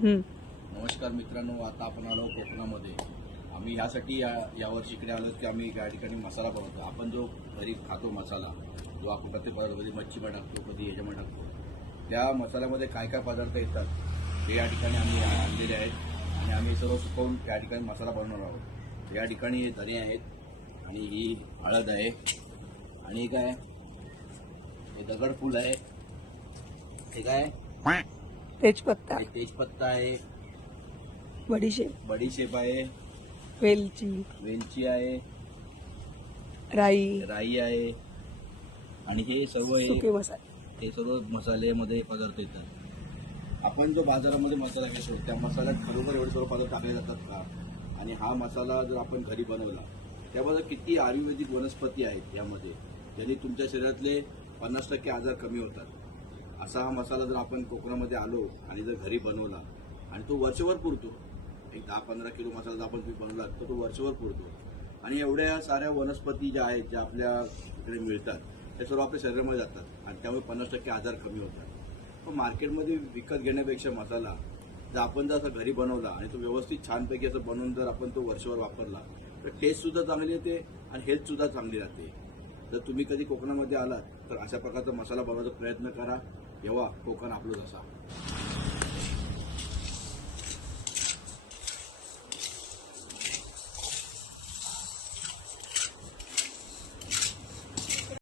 नमस्कार मित्रांनो, आता आपण आलो कोकणामध्ये. आम्ही ह्यासाठी यावर्षी इकडे आलो की आम्ही या ठिकाणी मसाला बनवतो. आपण जो घरी खातो मसाला, जो आपण प्रत्येक पदार्थ कधी मच्छीमध्ये टाकतो, कधी ह्याच्यामध्ये टाकतो, त्या मसाल्यामध्ये काय काय पदार्थ येतात ते या ठिकाणी आम्ही आणलेले आहेत आणि आम्ही सर्व सुकवून त्या ठिकाणी मसाला बनवणार आहोत. या ठिकाणी हे धने आहेत आणि ही हळद आहे आणि काय हे दगडफूल आहे, हे काय तेजपत्ता, तेजपत्ता आहे, बडीशेप आहे, वेलची आहे, राई आहे आणि हे सर्व हे सर्व मसाल्यामध्ये पदार्थ येतात. आपण जो बाजारामध्ये मसाला घेतो त्या मसाल्यात खरोखर एवढे सर्व पदार्थ टाकले जातात का? आणि हा मसाला जर आपण घरी बनवला त्यामध्ये किती आयुर्वेदिक वनस्पती आहेत यामध्ये, ज्यांनी तुमच्या शरीरातले 50% आजार कमी होतात. असा हा मसाला जर आपण कोकणामध्ये आलो आणि जर घरी बनवला आणि तो वर्षभर पुरतो, एक 10-15 किलो मसाला जर आपण बनवला तर तो वर्षभर पुरतो. आणि एवढ्या साऱ्या वनस्पती ज्या आहेत ज्या आपल्या इकडे मिळतात त्या सर्व आपल्या शरीरामध्ये जातात आणि त्यामुळे 50% आजार कमी होतात. पण मार्केटमध्ये विकत घेण्यापेक्षा मसाला जर आपण जर असा घरी बनवला आणि तो व्यवस्थित छानपैकी असं बनवून जर आपण तो वर्षभर वापरला तर टेस्टसुद्धा चांगली येते आणि हेल्थसुद्धा चांगली राहते. जर तुम्ही कधी कोकणामध्ये आलात तर अशा प्रकारचा मसाला बनवण्याचा प्रयत्न करा. जेव्हा कोकण आपलंच असा.